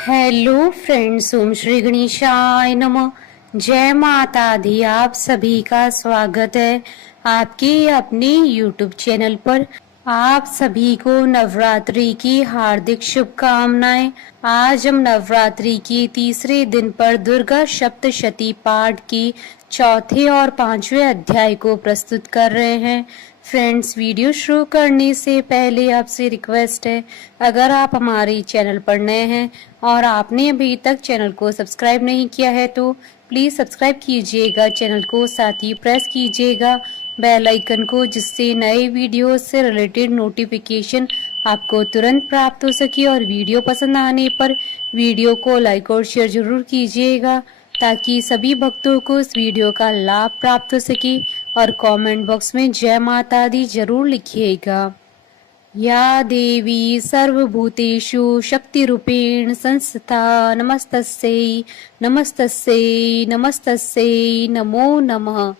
Hello friends, ओम श्री गणेशाय नमः। जय माता दी। आप सभी का स्वागत है आपके अपने यूट्यूब चैनल पर। आप सभी को नवरात्रि की हार्दिक शुभकामनाएं। आज हम नवरात्रि के तीसरे दिन पर दुर्गा सप्तशती पाठ की चौथे और पांचवें अध्याय को प्रस्तुत कर रहे हैं। फ्रेंड्स, वीडियो शुरू करने से पहले आपसे रिक्वेस्ट है, अगर आप हमारे चैनल पर नए हैं और आपने अभी तक चैनल को सब्सक्राइब नहीं किया है तो प्लीज सब्सक्राइब कीजिएगा चैनल को, साथ ही प्रेस कीजिएगा बेल आइकन को, जिससे नए वीडियो से रिलेटेड नोटिफिकेशन आपको तुरंत प्राप्त हो सके। और वीडियो पसंद आने पर वीडियो को लाइक और शेयर जरूर कीजिएगा ताकि सभी भक्तों को इस वीडियो का लाभ प्राप्त हो सके। और कमेंट बॉक्स में जय माता दी जरूर लिखिएगा। या देवी सर्वभूतेषु शक्तिरूपेण संस्थिता नमस्तस्यै नमस्तस्यै नमस्तस्यै नमो नमः।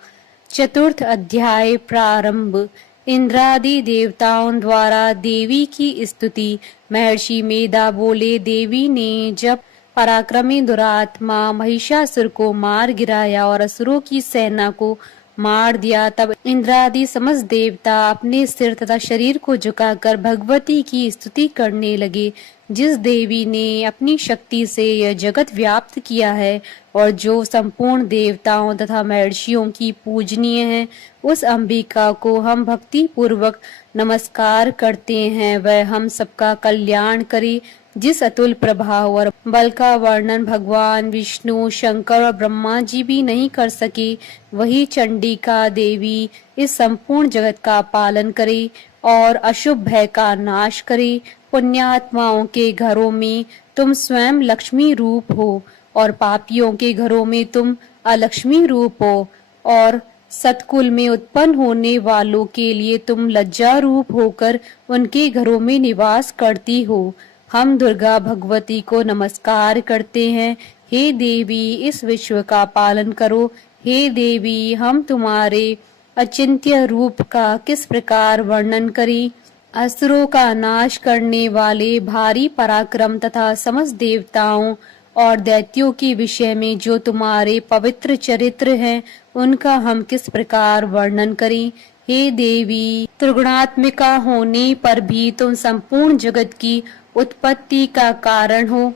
चतुर्थ अध्याय प्रारंभ। इंद्रादि देवताओं द्वारा देवी की स्तुति। महर्षि मेधा बोले, देवी ने जब पराक्रमी दुरात्मा महिषासुर को मार गिराया और असुरों की सेना को मार दिया, तब इंद्रादि समस्त देवता अपने सिर तथा शरीर को झुकाकर भगवती की स्तुति करने लगे। जिस देवी ने अपनी शक्ति से यह जगत व्याप्त किया है और जो संपूर्ण देवताओं तथा महर्षियों की पूजनीय है, उस अंबिका को हम भक्ति पूर्वक नमस्कार करते हैं। वह हम सबका कल्याण करे। जिस अतुल प्रभाव और बल का वर्णन भगवान विष्णु, शंकर और ब्रह्मा जी भी नहीं कर सके, वही चंडिका देवी इस संपूर्ण जगत का पालन करे और अशुभ भय का नाश करे। पुण्यात्माओं के घरों में तुम स्वयं लक्ष्मी रूप हो और पापियों के घरों में तुम अलक्ष्मी रूप हो, और सतकुल में उत्पन्न होने वालों के लिए तुम लज्जा रूप होकर उनके घरों में निवास करती हो। हम दुर्गा भगवती को नमस्कार करते हैं। हे देवी, इस विश्व का पालन करो। हे देवी, हम तुम्हारे अचिंत्य रूप का किस प्रकार वर्णन करें। असुरों का नाश करने वाले भारी पराक्रम तथा समस्त देवताओं और दैत्यों के विषय में जो तुम्हारे पवित्र चरित्र हैं, उनका हम किस प्रकार वर्णन करें। हे देवी, त्रिगुणात्मिका होने पर भी तुम संपूर्ण जगत की उत्पत्ति का कारण हो।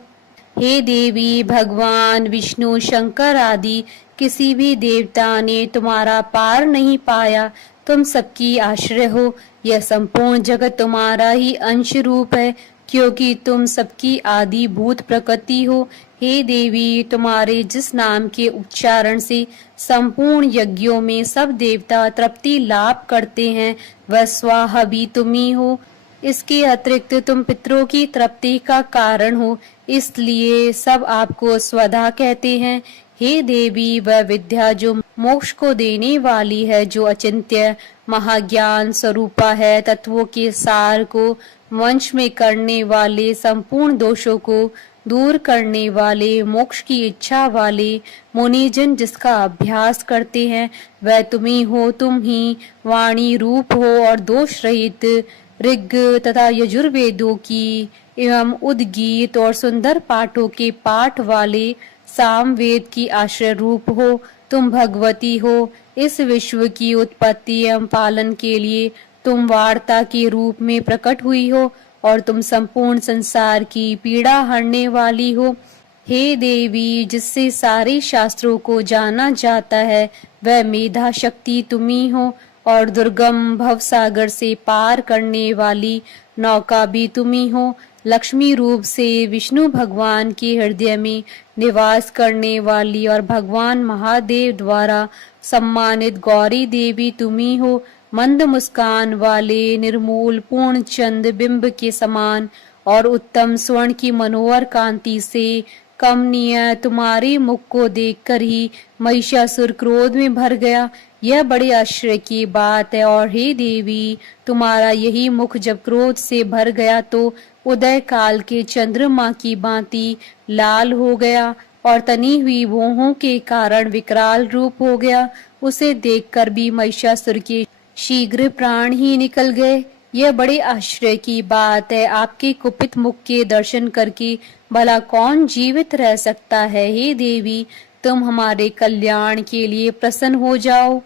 हे देवी, भगवान विष्णु, शंकर आदि किसी भी देवता ने तुम्हारा पार नहीं पाया। तुम सबकी आश्रय हो। यह संपूर्ण जगत तुम्हारा ही अंश रूप है, क्योंकि तुम सबकी आदि भूत प्रकृति हो। हे देवी, तुम्हारे जिस नाम के उच्चारण से संपूर्ण यज्ञों में सब देवता तृप्ति लाभ करते हैं, वह स्वाहा भी तुम ही हो। इसके अतिरिक्त तुम पितरों की तृप्ति का कारण हो, इसलिए सब आपको स्वधा कहते हैं। हे देवी, वह विद्या जो मोक्ष को देने वाली है, जो अचिंत्य महाज्ञान स्वरूपा है, तत्वों के सार को वंश में करने वाले, संपूर्ण दोषों को दूर करने वाले, मोक्ष की इच्छा वाले मुनिजन जिसका अभ्यास करते हैं, वह तुम ही हो। तुम ही वाणी रूप हो और दोष रहित ऋग तथा यजुर्वेदों की एवं उद्गीत और सुंदर पाठों के पाठ वाले सामवेद की आश्रय रूप हो। तुम भगवती हो। इस विश्व की उत्पत्ति एवं पालन के लिए तुम वार्ता के रूप में प्रकट हुई हो और तुम संपूर्ण संसार की पीड़ा हरने वाली हो। हे देवी, जिससे सारे शास्त्रों को जाना जाता है, वह मेधा शक्ति तुम ही हो और दुर्गम भव सागर से पार करने वाली नौका भी तुम ही हो। लक्ष्मी रूप से विष्णु भगवान के हृदय में निवास करने वाली और भगवान महादेव द्वारा सम्मानित गौरी देवी तुम ही हो। मंद मुस्कान वाले निर्मूल पूर्ण चंद बिंब के समान और उत्तम स्वर्ण की मनोहर कांति से कमनीय तुम्हारे मुख को देखकर ही महिषासुर क्रोध में भर गया। यह बड़े आश्चर्य की बात है। और हे देवी, तुम्हारा यही मुख जब क्रोध से भर गया तो उदय काल के चंद्रमा की भांति लाल हो गया और तनी हुई भौहों के कारण विकराल रूप हो गया। उसे देखकर भी महिषासुर के शीघ्र प्राण ही निकल गए। यह बड़े आश्चर्य की बात है। आपके कुपित मुख के दर्शन करके भला कौन जीवित रह सकता है। हे देवी, तुम हमारे कल्याण के लिए प्रसन्न हो जाओ।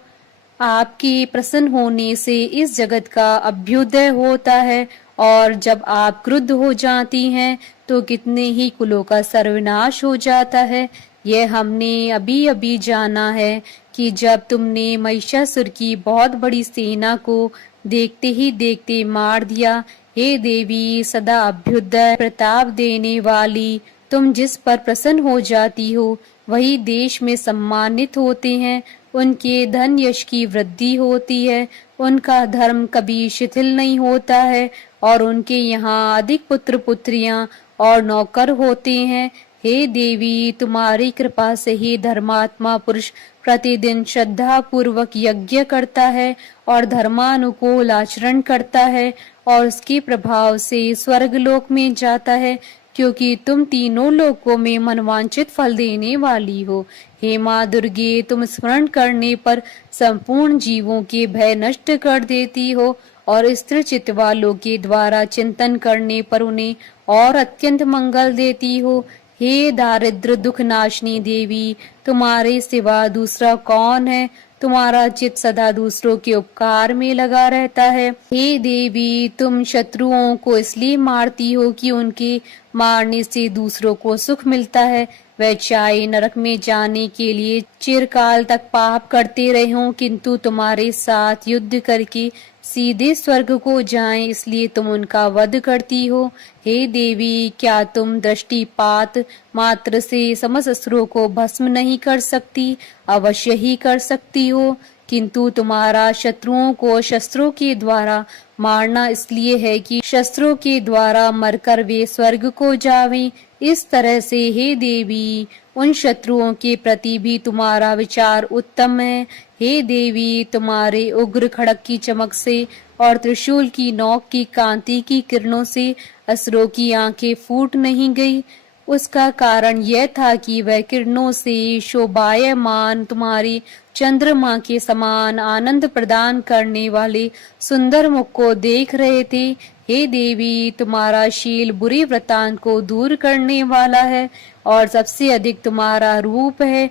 आपके प्रसन्न होने से इस जगत का अभ्युदय होता है, और जब आप क्रुद्ध हो जाती हैं तो कितने ही कुलों का सर्वनाश हो जाता है। यह हमने अभी अभी जाना है कि जब तुमने महिषासुर की बहुत बड़ी सेना को देखते ही देखते मार दिया। हे देवी, सदा अभ्युदय प्रताप देने वाली, तुम जिस पर प्रसन्न हो जाती हो वही देश में सम्मानित होते हैं। उनके धन यश की वृद्धि होती है, उनका धर्म कभी शिथिल नहीं होता है, और उनके यहाँ अधिक पुत्र पुत्रियां और नौकर होते हैं। हे देवी, तुम्हारी कृपा से ही धर्मात्मा पुरुष प्रतिदिन श्रद्धा पूर्वक यज्ञ करता है और धर्मानुकूल आचरण करता है, और उसके प्रभाव से स्वर्गलोक में जाता है, क्योंकि तुम तीनों लोकों में मनवांचित फल देने वाली हो। हे माँ दुर्गे, तुम स्मरण करने पर संपूर्ण जीवों के भय नष्ट कर देती हो, और स्थिर चित्त वालों के द्वारा चिंतन करने पर उन्हें और अत्यंत मंगल देती हो। हे दारिद्र दुख नाशनी देवी, तुम्हारे सिवा दूसरा कौन है। तुम्हारा चित सदा दूसरों के उपकार में लगा रहता है। हे देवी, तुम शत्रुओं को इसलिए मारती हो कि उनके मारने से दूसरों को सुख मिलता है। वह चाहे नरक में जाने के लिए चिरकाल तक पाप करते रहे हों, किंतु तुम्हारे साथ युद्ध करके सीधे स्वर्ग को जाएं, इसलिए तुम उनका वध करती हो। हे देवी, क्या तुम दृष्टिपात मात्र से समस्त असुरों को भस्म नहीं कर सकती? अवश्य ही कर सकती हो, किंतु तुम्हारा शत्रुओं को शस्त्रों के द्वारा मारना इसलिए है कि शस्त्रों के द्वारा मरकर वे स्वर्ग को जावें। इस तरह से हे देवी, उन शत्रुओं के प्रति भी तुम्हारा विचार उत्तम है। हे देवी, तुम्हारे उग्र खड़क की चमक से और त्रिशूल की नोक की कांति की किरणों से असुरों की आंखें फूट नहीं गई। उसका कारण यह था कि वह किरणों से शोभायमान तुम्हारी चंद्रमा के समान आनंद प्रदान करने वाले सुंदर मुख को देख रहे थे। हे देवी, तुम्हारा शील बुरे वृतांत को दूर करने वाला है, और सबसे अधिक तुम्हारा रूप है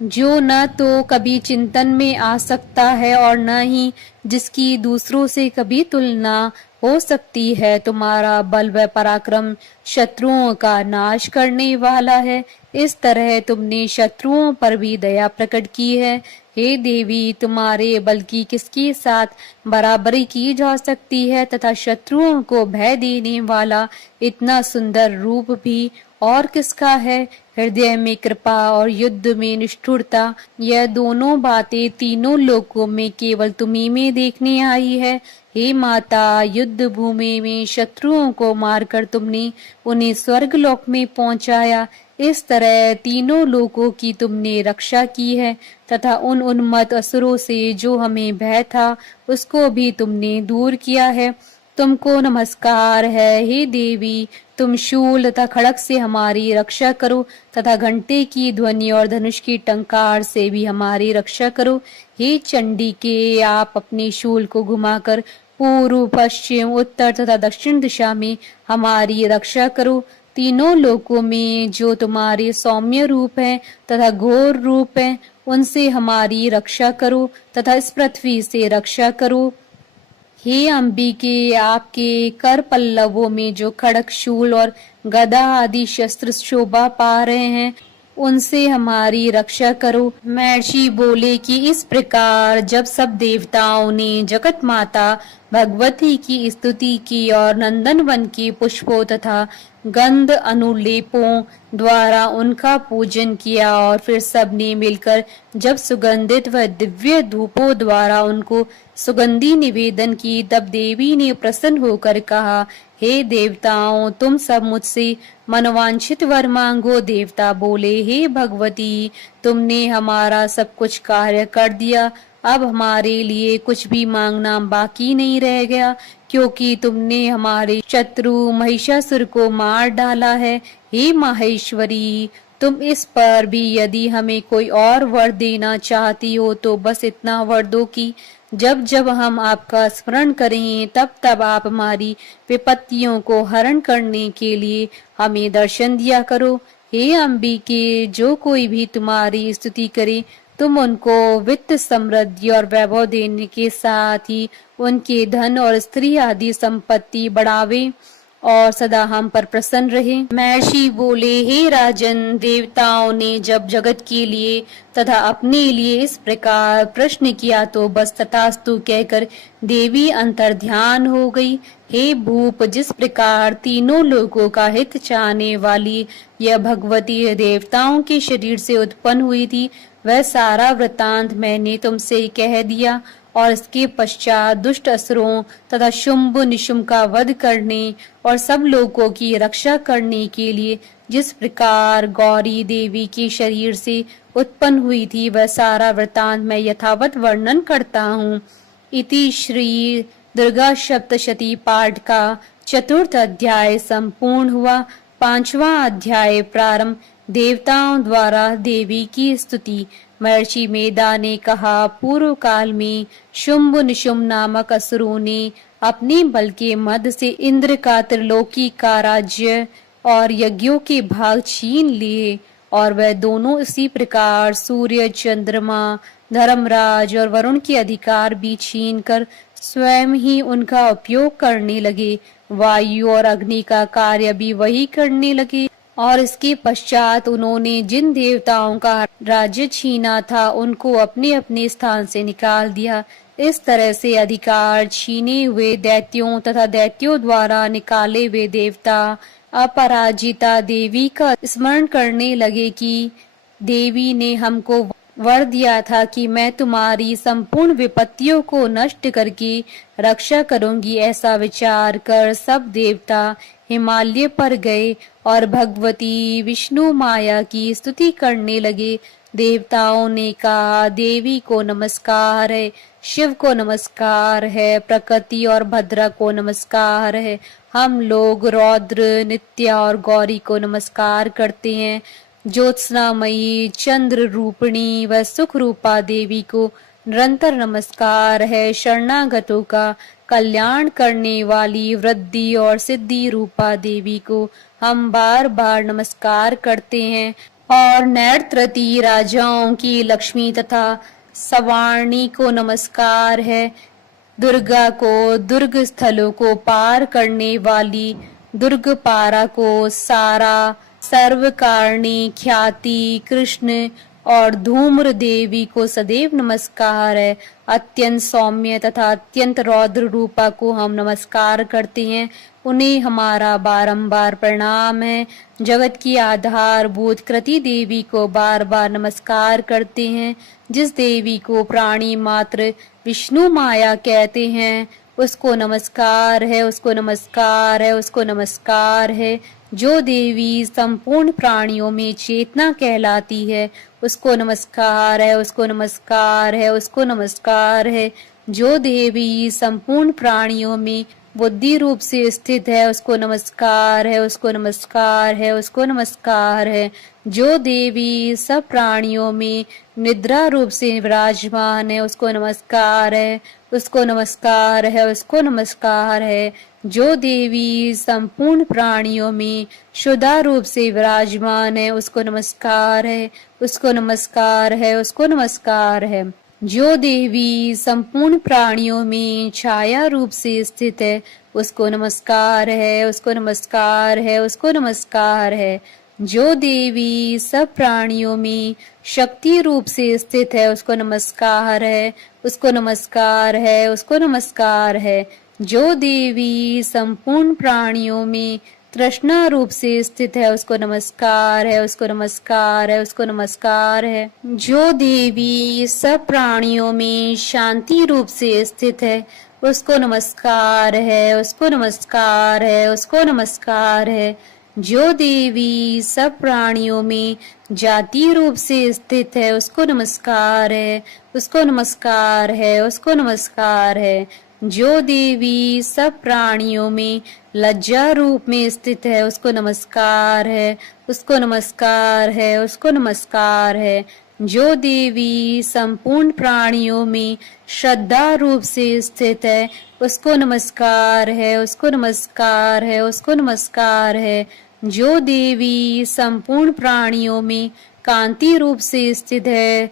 जो न तो कभी चिंतन में आ सकता है और न ही जिसकी दूसरों से कभी तुलना हो सकती है। तुम्हारा बल व पराक्रम शत्रुओं का नाश करने वाला है। इस तरह तुमने शत्रुओं पर भी दया प्रकट की है। हे देवी, तुम्हारे बल की किसके साथ बराबरी की जा सकती है, तथा शत्रुओं को भय देने वाला इतना सुंदर रूप भी और किसका है। हृदय में कृपा और युद्ध में निष्ठुरता, यह दोनों बातें तीनों लोकों में केवल तुम्ही में देखने आई है। हे माता, युद्ध भूमि में शत्रुओं को मारकर तुमने उन्हें स्वर्ग लोक में पहुंचाया। इस तरह तीनों लोकों की तुमने रक्षा की है, तथा उन उन्मत्त असुरों से जो हमें भय था उसको भी तुमने दूर किया है। तुमको नमस्कार है। हे देवी, तुम शूल तथा खड़ग से हमारी रक्षा करो, तथा घंटे की ध्वनि और धनुष की टंकार से भी हमारी रक्षा करो। हे चंडी के, आप अपने शूल को घुमाकर पूर्व पश्चिम उत्तर तथा दक्षिण दिशा में हमारी रक्षा करो। तीनों लोकों में जो तुम्हारे सौम्य रूप हैं तथा घोर रूप हैं, उनसे हमारी रक्षा करो, तथा इस पृथ्वी से रक्षा करो। हे अंबिके, आपके कर पल्लवों में जो खड़ग शूल और गदा आदि शस्त्र शोभा पा रहे हैं, उनसे हमारी रक्षा करो। महर्षि बोले कि इस प्रकार जब सब देवताओं ने जगत माता भगवती की स्तुति की और नंदन वन के पुष्पों तथा गंध अनुलेपों द्वारा उनका पूजन किया, और फिर सबने मिलकर जब सुगंधित व दिव्य धूपों द्वारा उनको सुगंधी निवेदन की, तब देवी ने प्रसन्न होकर कहा, हे देवताओं, तुम सब मुझसे मनवांछित वर मांगो। देवता बोले, हे भगवती, तुमने हमारा सब कुछ कार्य कर दिया, अब हमारे लिए कुछ भी मांगना बाकी नहीं रह गया, क्योंकि तुमने हमारे शत्रु महिषासुर को मार डाला है। हे माहेश्वरी, तुम इस पर भी यदि हमें कोई और वर देना चाहती हो तो बस इतना वर दो कि जब जब हम आपका स्मरण करें तब तब आप हमारी विपत्तियों को हरण करने के लिए हमें दर्शन दिया करो। हे अंबिके, जो कोई भी तुम्हारी स्तुति करे तुम उनको वित्त, समृद्धि और वैभव देने के साथ ही उनके धन और स्त्री आदि संपत्ति बढ़ावे और सदा हम पर प्रसन्न रहे। महर्षि बोले, हे राजन, देवताओं ने जब जगत के लिए तथा अपने लिए इस प्रकार प्रश्न किया तो बस तथास्तु कहकर देवी अंतर्ध्यान हो गई। हे भूप, जिस प्रकार तीनों लोगों का हित चाहने वाली यह भगवती देवताओं के शरीर से उत्पन्न हुई थी, वह सारा वृतांत मैंने तुमसे कह दिया। और इसके पश्चात दुष्ट असुरों तथा शुंभ निशुंभ का वध करने और सब लोगों की रक्षा करने के लिए जिस प्रकार गौरी देवी के शरीर से उत्पन्न हुई थी, वह सारा वृतांत मैं यथावत वर्णन करता हूँ। इति श्री दुर्गा सप्तशती पाठ का चतुर्थ अध्याय संपूर्ण हुआ। पांचवा अध्याय प्रारंभ। देवताओं द्वारा देवी की स्तुति। महर्षि मेधा ने कहा, पूर्व काल में शुंभ निशुंभ नामक असुरों ने अपने बल के मद से इंद्र का त्रिलोकी का राज्य और यज्ञों के भाग छीन लिए, और वह दोनों इसी प्रकार सूर्य, चंद्रमा, धर्मराज और वरुण के अधिकार भी छीन कर स्वयं ही उनका उपयोग करने लगे। वायु और अग्नि का कार्य भी वही करने लगे, और इसके पश्चात उन्होंने जिन देवताओं का राज्य छीना था उनको अपने अपने स्थान से निकाल दिया। इस तरह से अधिकार छीने हुए दैत्यों तथा दैत्यों द्वारा निकाले हुए देवता अपराजिता देवी का स्मरण करने लगे कि देवी ने हमको वर दिया था कि मैं तुम्हारी संपूर्ण विपत्तियों को नष्ट करके रक्षा करूंगी। ऐसा विचार कर सब देवता हिमालय पर गए और भगवती विष्णु माया की स्तुति करने लगे। देवताओं ने कहा, देवी को नमस्कार है, शिव को नमस्कार है, प्रकृति और भद्रा को नमस्कार है। हम लोग रौद्र, नित्या और गौरी को नमस्कार करते हैं। ज्योत्सनामयी, चंद्र रूपिणी व सुख रूपा देवी को निरंतर नमस्कार है। शरणागतों का कल्याण करने वाली वृद्धि और सिद्धि रूपा देवी को हम बार बार नमस्कार करते हैं। और नैत्रती राजाओं की लक्ष्मी तथा सवाणी को नमस्कार है। दुर्गा को दुर्ग स्थलों को पार करने वाली दुर्ग पारा को सारा, सर्वकारिणी ख्याति कृष्ण और धूम्र देवी को सदैव नमस्कार है। अत्यंत सौम्य तथा अत्यंत रौद्र रूपा को हम नमस्कार करते हैं, उन्हें हमारा बारंबार प्रणाम है। जगत की आधारभूत कृति देवी को बार बार नमस्कार करते हैं। जिस देवी को प्राणी मात्र विष्णु माया कहते हैं, उसको नमस्कार है, उसको नमस्कार है, उसको नमस्कार है। जो देवी संपूर्ण प्राणियों में चेतना कहलाती है, उसको नमस्कार है, उसको नमस्कार है, उसको नमस्कार है। जो देवी संपूर्ण प्राणियों में बुद्धि रूप से स्थित है, उसको नमस्कार है, उसको नमस्कार है, उसको नमस्कार है। जो देवी सब प्राणियों में निद्रा रूप से विराजमान है, उसको नमस्कार है, उसको नमस्कार है, उसको नमस्कार है। जो देवी संपूर्ण प्राणियों में शुद्धा रूप से विराजमान है, उसको नमस्कार है, उसको नमस्कार है, उसको नमस्कार है। जो देवी संपूर्ण प्राणियों में छाया रूप से स्थित है, उसको नमस्कार है, उसको नमस्कार है, उसको नमस्कार है। जो देवी सब प्राणियों में शक्ति रूप से स्थित है, उसको नमस्कार है, उसको नमस्कार है, उसको नमस्कार है। जो देवी संपूर्ण प्राणियों में तृष्णा रूप से स्थित है, उसको नमस्कार है, उसको नमस्कार है, उसको नमस्कार है। जो देवी सब प्राणियों में शांति रूप से स्थित है, उसको नमस्कार है, उसको नमस्कार है, उसको नमस्कार है। जो देवी सब प्राणियों में जाति रूप से स्थित है, उसको नमस्कार है, उसको नमस्कार है, उसको नमस्कार है। जो देवी सब प्राणियों में लज्जा रूप में स्थित है, उसको नमस्कार है, उसको नमस्कार है, उसको नमस्कार है। जो देवी संपूर्ण प्राणियों में श्रद्धा रूप से स्थित है, उसको नमस्कार है, उसको नमस्कार है, उसको नमस्कार है। जो देवी संपूर्ण प्राणियों में कांति रूप से स्थित है,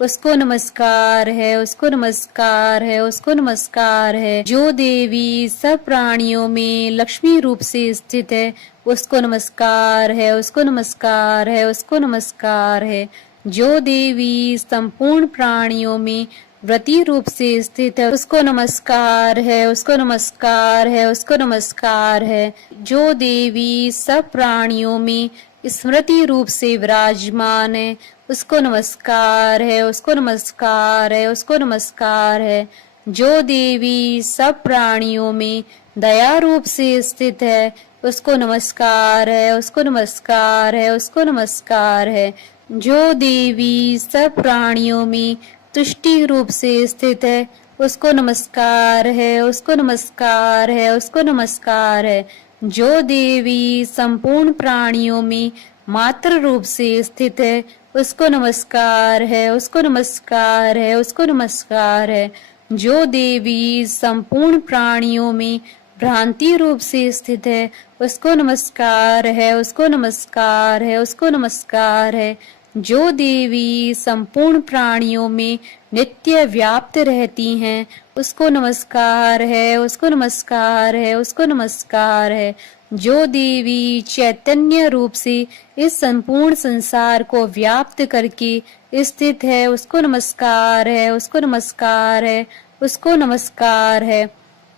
उसको नमस्कार है, उसको नमस्कार है, उसको नमस्कार है। जो देवी सब प्राणियों में लक्ष्मी रूप से स्थित है, उसको नमस्कार है, उसको नमस्कार है, उसको नमस्कार है। जो देवी संपूर्ण प्राणियों में व्रती रूप से स्थित है, उसको नमस्कार है, उसको नमस्कार है, उसको नमस्कार है। जो देवी सब प्राणियों में स्मृति रूप से विराजमान है, उसको नमस्कार है, उसको नमस्कार है, उसको नमस्कार है। जो देवी सब प्राणियों में दया रूप से स्थित है, उसको नमस्कार है, उसको नमस्कार है, उसको नमस्कार है। जो देवी सब प्राणियों में तुष्टि रूप से स्थित है, उसको नमस्कार है, उसको नमस्कार है, उसको नमस्कार है। जो देवी संपूर्ण प्राणियों में मात्र रूप से स्थित है, उसको नमस्कार है, उसको नमस्कार है, उसको नमस्कार है। जो देवी संपूर्ण प्राणियों में भ्रांति रूप से स्थित है, उसको नमस्कार है, उसको नमस्कार है, उसको नमस्कार है। जो देवी संपूर्ण प्राणियों में नित्य व्याप्त रहती हैं, उसको नमस्कार है, उसको नमस्कार है, उसको नमस्कार है। जो देवी चैतन्य रूप से इस संपूर्ण संसार को व्याप्त करके स्थित है, उसको नमस्कार है, उसको नमस्कार है, उसको नमस्कार है।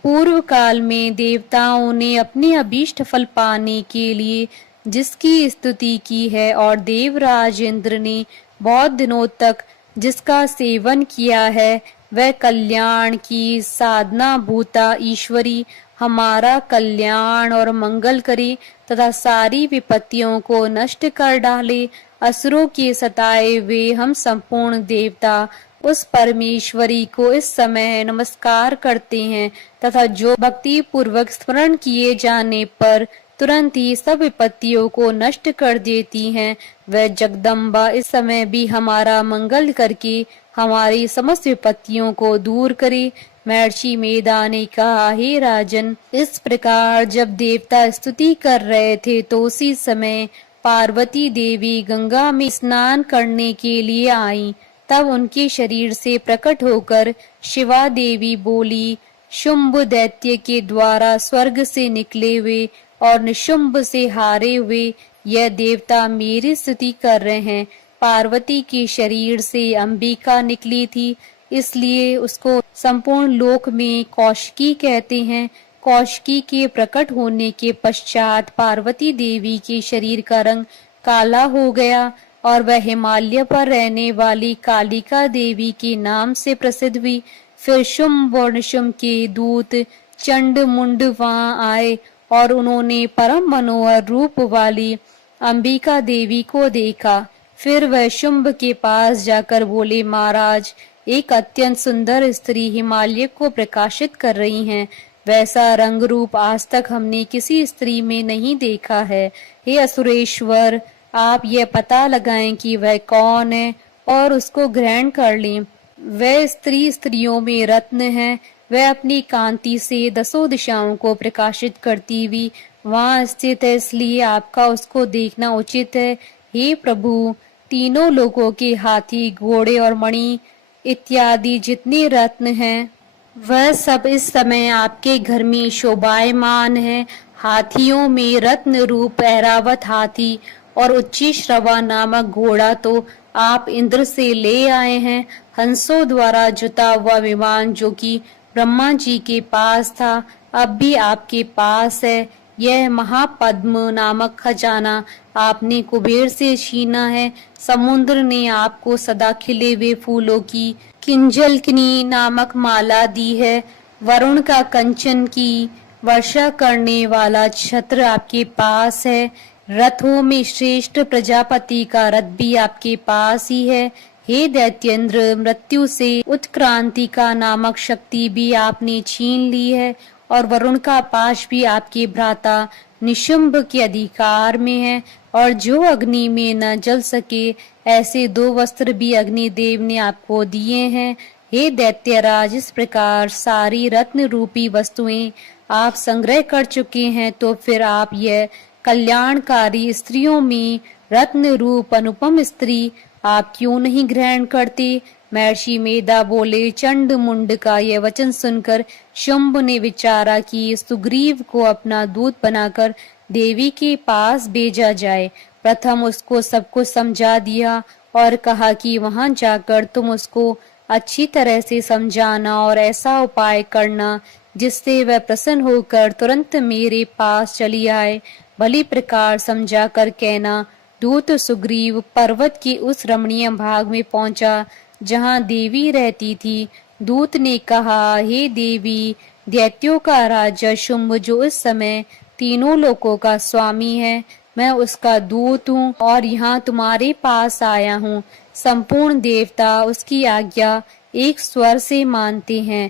पूर्व काल में देवताओं ने अपने अभीष्ट फल पाने के लिए जिसकी स्तुति की है और देवराज इंद्र ने बहुत दिनों तक जिसका सेवन किया है, वह कल्याण की साधना भूता ईश्वरी हमारा कल्याण और मंगल करे तथा सारी विपत्तियों को नष्ट कर डाले। असुरों के सताए हुए हम संपूर्ण देवता उस परमेश्वरी को इस समय नमस्कार करते हैं तथा जो भक्ति पूर्वक स्मरण किए जाने पर तुरंत ही सब विपत्तियों को नष्ट कर देती हैं, वह जगदम्बा इस समय भी हमारा मंगल करके हमारी समस्त विपत्तियों को दूर करे। महर्षि मेधा ने कहा, हे राजन, इस प्रकार जब देवता स्तुति कर रहे थे तो उसी समय पार्वती देवी गंगा में स्नान करने के लिए आई। तब उनके शरीर से प्रकट होकर शिवा देवी बोली, शुंभ दैत्य के द्वारा स्वर्ग से निकले हुए और निशुंभ से हारे हुए यह देवता मेरी स्तुति कर रहे हैं। पार्वती के शरीर से अंबिका निकली थी, इसलिए उसको संपूर्ण लोक में कौशिकी कहते हैं। कौशिकी के प्रकट होने के पश्चात पार्वती देवी के शरीर का रंग काला हो गया और वह हिमालय पर रहने वाली कालिका देवी के नाम से प्रसिद्ध हुई। फिर शुंभ और निशुंभ के दूत चंड मुंड वहां आए और उन्होंने परम मनोहर रूप वाली अंबिका देवी को देखा। फिर वह शुंभ के पास जाकर बोले, महाराज, एक अत्यंत सुंदर स्त्री हिमालय को प्रकाशित कर रही हैं। वैसा रंग रूप आज तक हमने किसी स्त्री में नहीं देखा है। हे असुरेश्वर, आप यह पता लगाएं कि वह कौन है और उसको ग्रहण कर लें। वह स्त्री स्त्रियों में रत्न है। वह अपनी कांति से दसों दिशाओं को प्रकाशित करती हुई वहां स्थित है, इसलिए आपका उसको देखना उचित है। हे प्रभु, तीनों लोगों के हाथी, घोड़े और मणि इत्यादि जितने रत्न हैं, वह सब इस समय आपके घर में शोभायमान है। हाथियों में रत्न रूप ऐरावत हाथी और उच्ची श्रवा नामक घोड़ा तो आप इंद्र से ले आए हैं। हंसों द्वारा जुता हुआ विमान जो कि ब्रह्मा जी के पास था, अब भी आपके पास है। यह महापद्म नामक खजाना आपने कुबेर से छीना है। समुद्र ने आपको सदा खिले हुए फूलों की किंजलकनी नामक माला दी है। वरुण का कंचन की वर्षा करने वाला छत्र आपके पास है। रथों में श्रेष्ठ प्रजापति का रथ भी आपके पास ही है। हे दैत्येंद्र, मृत्यु से उत्क्रांति का नामक शक्ति भी आपने छीन ली है और वरुण का पाश भी आपके भ्राता निशुंभ के अधिकार में है और जो अग्नि में न जल सके ऐसे 2 वस्त्र भी अग्निदेव ने आपको दिए हैं। हे दैत्यराज, इस प्रकार सारी रत्न रूपी वस्तुएं आप संग्रह कर चुके हैं, तो फिर आप यह कल्याणकारी स्त्रियों में रत्न रूप अनुपम स्त्री आप क्यों नहीं ग्रहण करते? महर्षि मेधा बोले। चंड मुंड का यह वचन सुनकर शुंभ ने विचारा कि सुग्रीव को अपना दूत बनाकर देवी के पास भेजा जाए। प्रथम उसको सब कुछ समझा दिया और कहा कि वहां जाकर तुम उसको अच्छी तरह से समझाना और ऐसा उपाय करना जिससे वह प्रसन्न होकर तुरंत मेरे पास चली आए। भली प्रकार समझा कर कहना। दूत सुग्रीव पर्वत के उस रमणीय भाग में पहुंचा जहां देवी रहती थी। दूत ने कहा, हे देवी, दैत्यों का राजा शुंभ जो इस समय तीनों लोकों का स्वामी है, मैं उसका दूत हूँ और यहाँ तुम्हारे पास आया हूँ। संपूर्ण देवता उसकी आज्ञा एक स्वर से मानते हैं।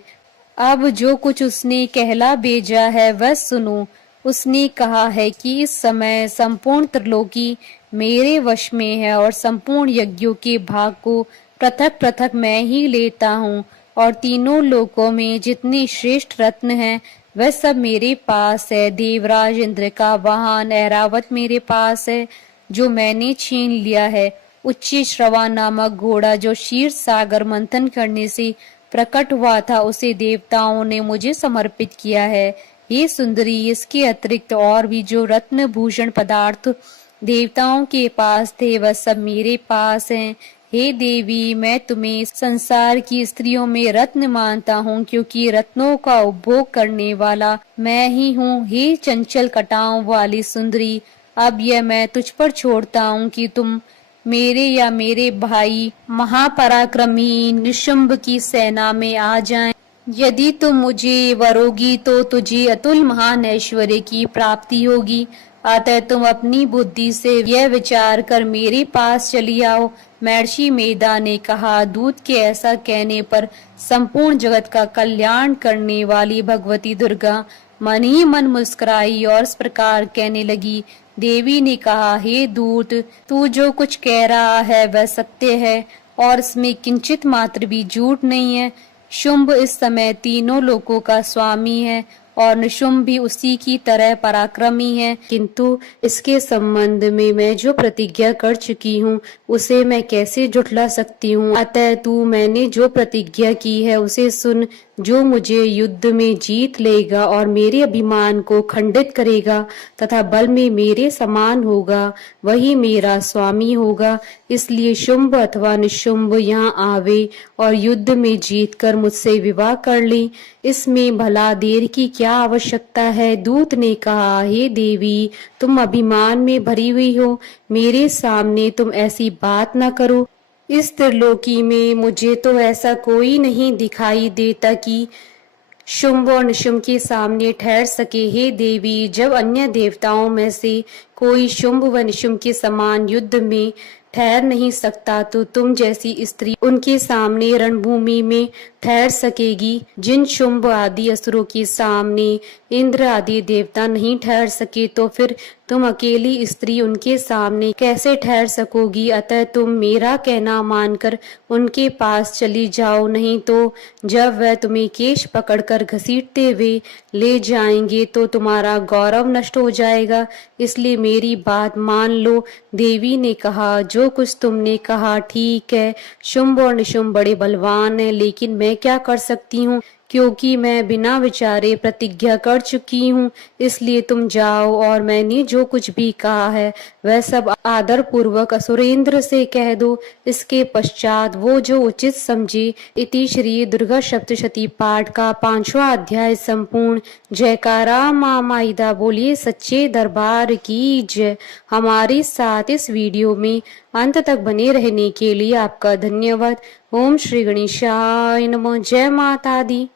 अब जो कुछ उसने कहला भेजा है वह सुनो। उसने कहा है कि इस समय संपूर्ण त्रिलोकी मेरे वश में है और संपूर्ण यज्ञों के भाग को पृथक पृथक मैं ही लेता हूँ और तीनों लोकों में जितने श्रेष्ठ रत्न हैं वह सब मेरे पास है। देवराज इंद्र का वाहन ऐरावत मेरे पास है जो मैंने छीन लिया है। उच्च श्रवा नामक घोड़ा जो क्षीर सागर मंथन करने से प्रकट हुआ था उसे देवताओं ने मुझे समर्पित किया है। ये सुंदरी, इसके अतिरिक्त और भी जो रत्न भूषण पदार्थ देवताओं के पास थे वह सब मेरे पास हैं। हे देवी, मैं तुम्हें संसार की स्त्रियों में रत्न मानता हूँ क्योंकि रत्नों का उपभोग करने वाला मैं ही हूँ। हे चंचल कटाओं वाली सुंदरी, अब यह मैं तुझ पर छोड़ता हूँ कि तुम मेरे या मेरे भाई महापराक्रमी निशुंभ की सेना में आ जाएं। यदि तुम मुझे वरोगी तो तुझे अतुल महान ऐश्वर्य की प्राप्ति होगी। अतः तुम अपनी बुद्धि से यह विचार कर मेरे पास चली आओ। महर्षि मेधा ने कहा। दूत के ऐसा कहने पर संपूर्ण जगत का कल्याण करने वाली भगवती दुर्गा मन ही मन मुस्कुराई और इस प्रकार कहने लगी। देवी ने कहा, हे दूत, तू जो कुछ कह रहा है वह सत्य है और इसमें किंचित मात्र भी झूठ नहीं है। शुंभ इस समय तीनों लोकों का स्वामी है और निशुंभ भी उसी की तरह पराक्रमी है, किंतु इसके संबंध में मैं जो प्रतिज्ञा कर चुकी हूँ उसे मैं कैसे झुठला सकती हूँ। अतः तू मैंने जो प्रतिज्ञा की है उसे सुन। जो मुझे युद्ध में जीत लेगा और मेरे अभिमान को खंडित करेगा तथा बल में मेरे समान होगा वही मेरा स्वामी होगा। इसलिए शुंभ अथवा निशुंभ यहाँ आवे और युद्ध में जीतकर मुझसे विवाह कर ले। इसमें भला देर की क्या आवश्यकता है? दूत ने कहा, हे देवी, तुम अभिमान में भरी हुई हो, मेरे सामने तुम ऐसी बात न करो। इस त्रिलोकी में मुझे तो ऐसा कोई नहीं दिखाई देता कि शुंभ और निशुंभ के सामने ठहर सके। हे देवी, जब अन्य देवताओं में से कोई शुंभ व निशुंभ के समान युद्ध में ठहर नहीं सकता तो तुम जैसी स्त्री उनके सामने रणभूमि में ठहर सकेगी। जिन शुंभ आदि असुरों के सामने इंद्र आदि देवता नहीं ठहर सके तो फिर तुम अकेली स्त्री उनके सामने कैसे ठहर सकोगी? अतः तुम मेरा कहना मानकर उनके पास चली जाओ, नहीं तो जब वह तुम्हें केश पकड़कर घसीटते हुए ले जाएंगे तो तुम्हारा गौरव नष्ट हो जाएगा। इसलिए मेरी बात मान लो। देवी ने कहा, जो कुछ तुमने कहा ठीक है। शुंभ और निशुंभ बड़े बलवान हैं, लेकिन मैं क्या कर सकती हूँ क्योंकि मैं बिना विचारे प्रतिज्ञा कर चुकी हूँ। इसलिए तुम जाओ और मैंने जो कुछ भी कहा है वह सब आदर पूर्वक असुरेंद्र से कह दो। इसके पश्चात वो जो उचित समझे। इति श्री दुर्गा सप्तशती पाठ का 5वां अध्याय संपूर्ण। जयकारा माँ माइदा बोलिए सच्चे दरबार की जय। हमारे साथ इस वीडियो में अंत तक बने रहने के लिए आपका धन्यवाद। ओम श्री गणेशाय नमः। जय माता दी।